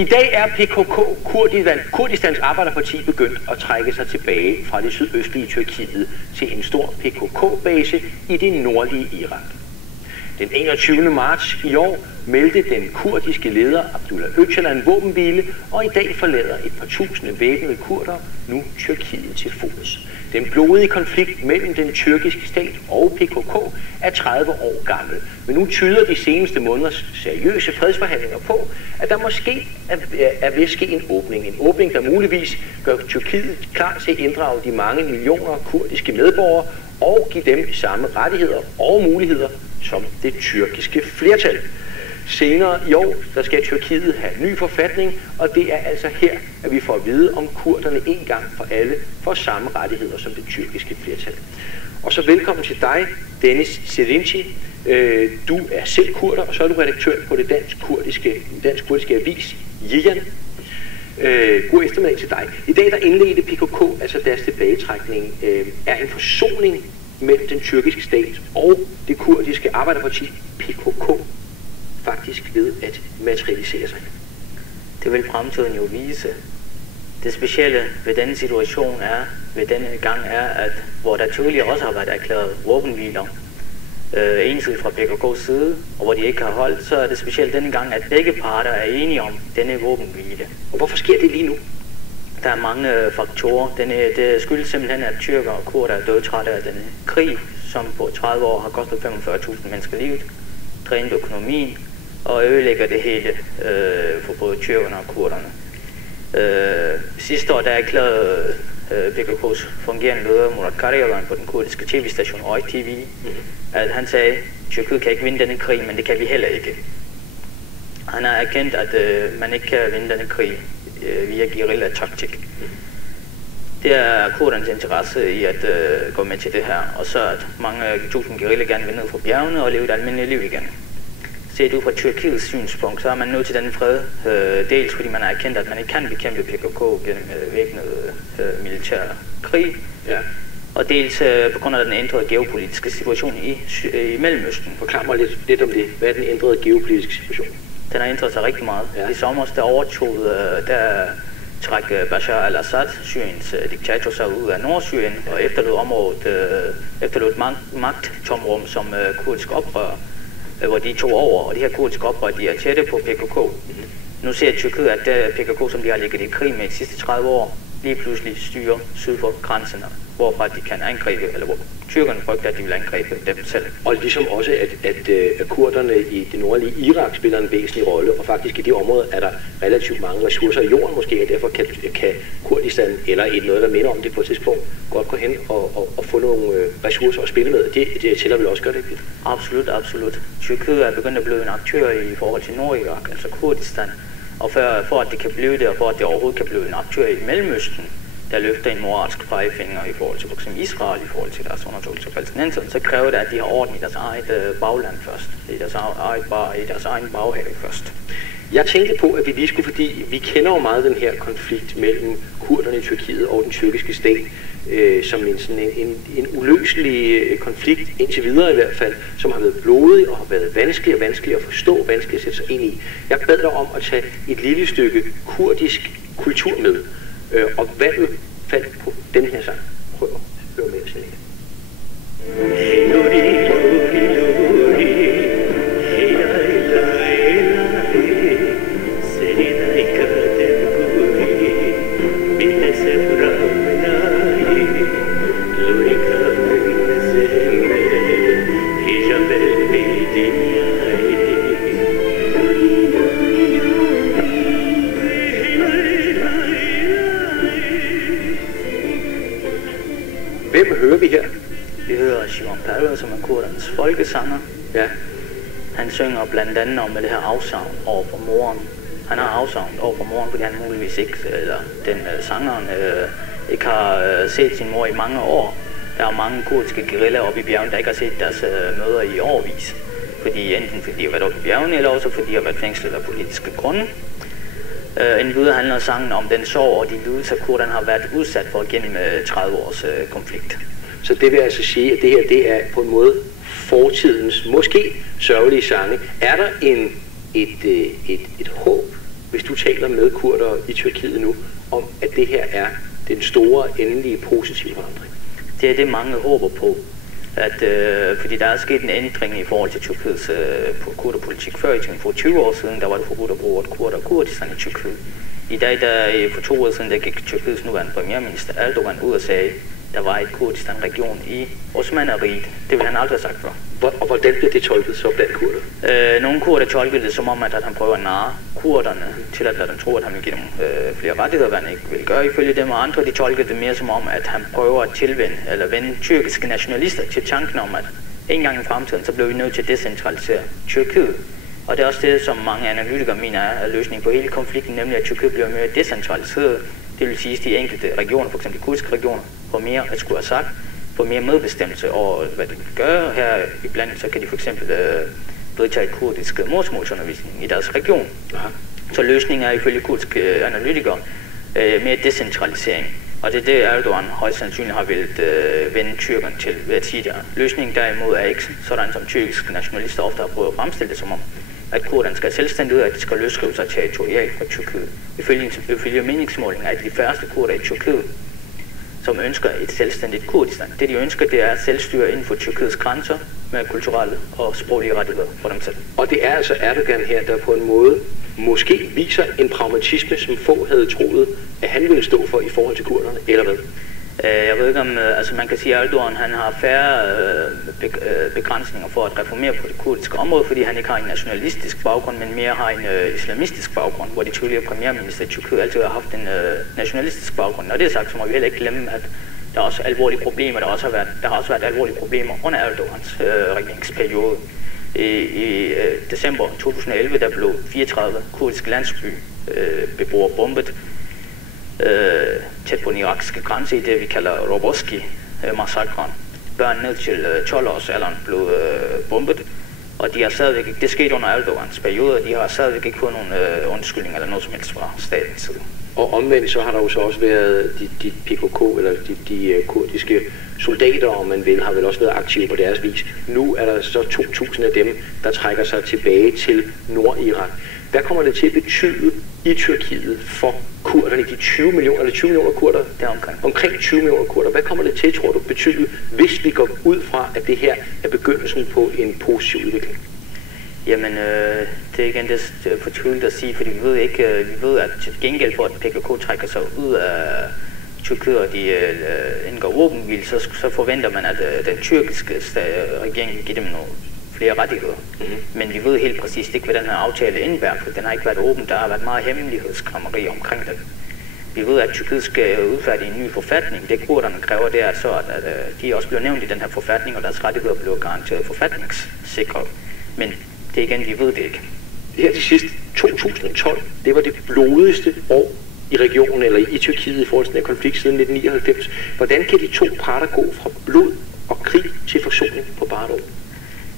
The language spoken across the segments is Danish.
I dag er PKK, Kurdistans Arbejderparti, begyndt at trække sig tilbage fra det sydøstlige Tyrkiet til en stor PKK-base i det nordlige Irak. Den 21. marts i år meldte den kurdiske leder Abdullah Öcalan våbenhvile, og i dag forlader et par tusinde væbnede kurder nu Tyrkiet til fods. Den blodige konflikt mellem den tyrkiske stat og PKK er 30 år gammel, men nu tyder de seneste måneders seriøse fredsforhandlinger på, at der måske er ved at ske en åbning. En åbning, der muligvis gør Tyrkiet klar til at inddrage de mange millioner kurdiske medborgere og give dem samme rettigheder og muligheder som det tyrkiske flertal. Senere i år, der skal Tyrkiet have ny forfatning, og det er altså her, at vi får at vide, om kurderne en gang for alle får samme rettigheder som det tyrkiske flertal. Og så velkommen til dig, Deniz Serinci. Du er selv kurder, og så er du redaktør på det dansk-kurdiske avis Yiyan. God eftermiddag til dig. I dag der indledte PKK, altså deres tilbagetrækning, er en forsoning mellem den tyrkiske stat og det kurdiske arbejderparti PKK faktisk ved at materialisere sig. Det vil fremtiden jo vise. Det specielle ved denne situation ved denne gang er, at hvor der tidligere også har været erklæret våbenhviler, ensidigt fra PKK's side, og hvor de ikke har holdt, så er det specielt denne gang, at begge parter er enige om denne våbenhvile. Og hvorfor sker det lige nu? Der er mange faktorer. Det skyldes simpelthen, at tyrker og kurder er dødtrætte af denne krig, som på 30 år har kostet 45.000 mennesker livet, drænet økonomien og ødelægger det hele for både tyrkerne og kurderne. Sidste år der erklærede PKK's fungerende leder Murat Karayalgan på den kurdiske tv-station Oy TV, at han sagde, at Tyrkiet kan ikke vinde denne krig, men det kan vi heller ikke. Han har erkendt, at man ikke kan vinde denne krig via guerilla-taktik. Det er kurdernes interesse i at gå med til det her, og så at mange tusind guerilla gerne vil ned fra bjergene og leve et almindeligt liv igen. Set ud fra Tyrkiets synspunkt, så er man nødt til den fred, dels fordi man har erkendt, at man ikke kan bekæmpe PKK gennem væbnet militær krig, og dels på grund af den ændrede geopolitiske situation i Mellemøsten. Forklar mig lidt om det. Hvad er den ændrede geopolitiske situation? Den har ændret sig rigtig meget. I sommer der træk Bashar al-Assad, Syriens diktator, sig ud af Nordsyrien og efterlod magttomrum som kurdisk oprør, hvor de tog over, og de her kurdiske oprør, de er tætte på PKK. Nu ser Tyrkiet, at PKK, som de har ligget i krig med de sidste 30 år, lige pludselig styrer syd for grænserne, hvorfra de kan angribe, eller hvor tyrkerne frygter, at de vil angribe dem selv. Og ligesom også, at kurderne i det nordlige Irak spiller en væsentlig rolle, og faktisk i de områder er der relativt mange ressourcer i jorden måske, og derfor kan Kurdistan, eller noget, der minder om det på et tidspunkt, godt gå hen og få nogle ressourcer at spille med. Det tæller vel også gøre det? Absolut, absolut. Tyrkiet er begyndt at blive en aktør i forhold til Nordirak, altså Kurdistan, og for at det kan blive det, og for at det overhovedet kan blive en aktør i Mellemøsten, der løfter en moralsk pegefinger i forhold til f.eks. Israel, i forhold til deres undertrykkelse af palæstinenserne, så kræver det, at de har orden i deres eget bagland først, i deres egen baghave først. Jeg tænkte på, at vi lige skulle, fordi vi kender jo meget den her konflikt mellem kurderne i Tyrkiet og den tyrkiske stat, som en uløselig konflikt, indtil videre i hvert fald, som har været blodig og har været vanskelig at forstå, vanskelig at sætte sig ind i. Jeg bad dig om at tage et lille stykke kurdisk kultur med, og valget faldt på den her sang. Prøv at høre med os lidt. Hvem hører vi her? Vi hører Shimon Peres, som er kurdernes folkesanger. Ja. Han synger blandt andet om det her afsavn over for moren. Han har afsavnet over for moren, fordi han muligvis ikke, eller den sangeren, ikke har set sin mor i mange år. Der er mange kurdiske guerillaer oppe i bjergene, der ikke har set deres mødre i årvis. Enten fordi de har været oppe i bjergene, eller også fordi de har været fængslet af politiske grunde. Endvidere handler sangen om den sorg og de lidelser, kurderne har været udsat for gennem 30 års konflikt. Så det vil altså sige, at det her det er på en måde fortidens, måske sørgelige sange. Er der et håb hvis du taler med kurdere i Tyrkiet nu, om at det her er den store, endelige, positive forandring? Det er det, mange håber på. Fordi der er sket en ændring i forhold til Tyrkiets kurderpolitik. Før i tiden, for 20 år siden, der var det forbudt at bruge ordet kurder og Kurdistan i Tyrkiet. I dag, for 2 år siden, der gik Tyrkiets nuværende premierminister Erdogan ud og sagde, der var et Kurdistan-region i Osmaneriget. Det ville han aldrig have sagt før. Og hvordan bliver det tolket så blandt kurder? Nogle kurder tolkede det som om, at han prøver at narre kurderne til at lade dem tro, at han vil give dem flere rettigheder, hvad han ikke vil gøre ifølge dem, og andre de tolkede det mere som om, at han prøver at vende tyrkiske nationalister til tanken om, at en gang i fremtiden, så bliver vi nødt til at decentralisere Tyrkiet. Og det er også det, som mange analytikere mener er løsningen på hele konflikten, nemlig at Tyrkiet bliver mere decentraliseret. Det vil sige, at de enkelte regioner, f.eks. de kurdiske regioner, får mere at skulle have sagt, får mere medbestemmelse over, hvad de vil gøre. Her iblandt så kan de f.eks. vedtage kurdisk modersmålsundervisning i deres region. Aha. Så løsningen er ifølge kurdiske analytikere mere decentralisering. Og det er det, Erdogan højst sandsynligt har villet vende tyrkerne til ved at sige det. Løsningen derimod er ikke sådan, som tyrkiske nationalister ofte har prøvet at fremstille det som om, at kurderne skal selvstændigt ud, at de skal løsrive sig territorialt fra Tyrkiet. Ifølge meningsmålinger er det de færreste kurder i Tyrkiet, som ønsker et selvstændigt Kurdistan. Det de ønsker, det er selvstyre inden for Tyrkiets grænser med kulturelle og sproglige rettigheder for dem selv. Og det er altså Erdogan her, der på en måde måske viser en pragmatisme, som få havde troet, at han ville stå for i forhold til kurderne, eller hvad? Jeg ved ikke om, man kan sige, at Erdogan han har færre begrænsninger for at reformere på det kurdiske område, fordi han ikke har en nationalistisk baggrund, men mere har en islamistisk baggrund, hvor de tidligere premierminister i Tyrkiet altid har haft en nationalistisk baggrund. Når det er sagt, så må vi heller ikke glemme, at der er også alvorlige problemer. Der har også været alvorlige problemer under Erdogans regeringsperiode. I december 2011, der blev 34 kurdiske landsbybeboere bombet tæt på den irakiske grænse i det, vi kalder Roboski-massakren. Børn ned til 12-årsalderen blev bombet, og de har stadigvæk ikke, det skete under Erdogans periode, og de har stadigvæk ikke fået nogen undskyldning eller noget som helst fra statens side. Og omvendt så har der jo så også været de PKK, eller de kurdiske soldater, om man vil, har vel også været aktive på deres vis. Nu er der så 2.000 af dem, der trækker sig tilbage til Nordirak. Hvad kommer det til at betyde i Tyrkiet for kurderne, de 20 millioner kurder? Det er omkring 20 millioner kurder. Hvad kommer det til, tror du, betyde, hvis vi går ud fra, at det her er begyndelsen på en positiv udvikling? Jamen, det er igen det for tvivlt at sige, fordi vi ved, at til gengæld for, at PKK trækker sig ud af Tyrkiet, og de indgår våbenhvile, så forventer man, at den tyrkiske regering vil give dem nogle flere rettigheder. Mm-hmm. Men vi ved helt præcist ikke, hvad den her aftale indebærer, for den har ikke været åben. Der har været meget hemmelighedskrammeri omkring den. Vi ved, at Tyrkiet skal udfærdige en ny forfatning. Det kurderne kræver, det er så, at de også bliver nævnt i den her forfatning, og deres rettigheder bliver garanteret forfatningssikret. Men det igen, vi ved det ikke. Her til sidst, 2012, det var det blodigste år i regionen, eller i Tyrkiet i forhold til den her konflikt siden 1999. Hvordan kan de to parter gå fra blod og krig til forsoning på bare et år?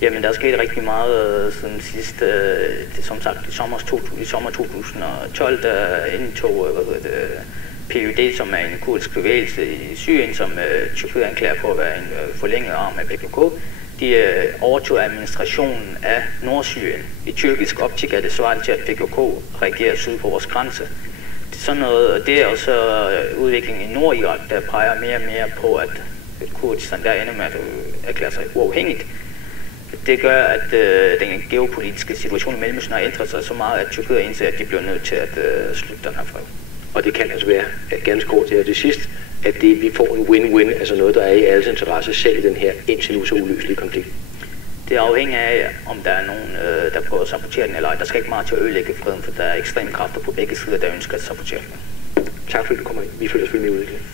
Jamen, der er sket rigtig meget siden sidst. Som sagt, i sommer 2012, der indtog PYD, som er en kurdisk bevægelse i Syrien, som Tyrkiet anklager for at være en forlænget arm af PKK. De overtog administrationen af Nordsyrien. I tyrkisk optik er det svaret til, at PKK reagerer syd på vores grænse. Sådan noget, det er også udviklingen i Nordirak, der peger mere og mere på, at Kurdistan der ender med at erklære sig uafhængigt. Det gør, at den geopolitiske situation i Mellemøsten har ændret sig så meget, at Tyrkiet indser, at de bliver nødt til at slutte den her fred. Og det kan altså være ganske kort her til sidst, at vi får en win-win, altså noget, der er i alles interesse, selv i den her indtil nu så uløselige konflikt. Det afhænger af, om der er nogen, der prøver at sabotere den eller ej. Der skal ikke meget til at ødelægge freden, for der er ekstreme kræfter på begge sider, der ønsker at sabotere den. Tak fordi du kommer ind. Vi følger selvfølgelig med udviklingen.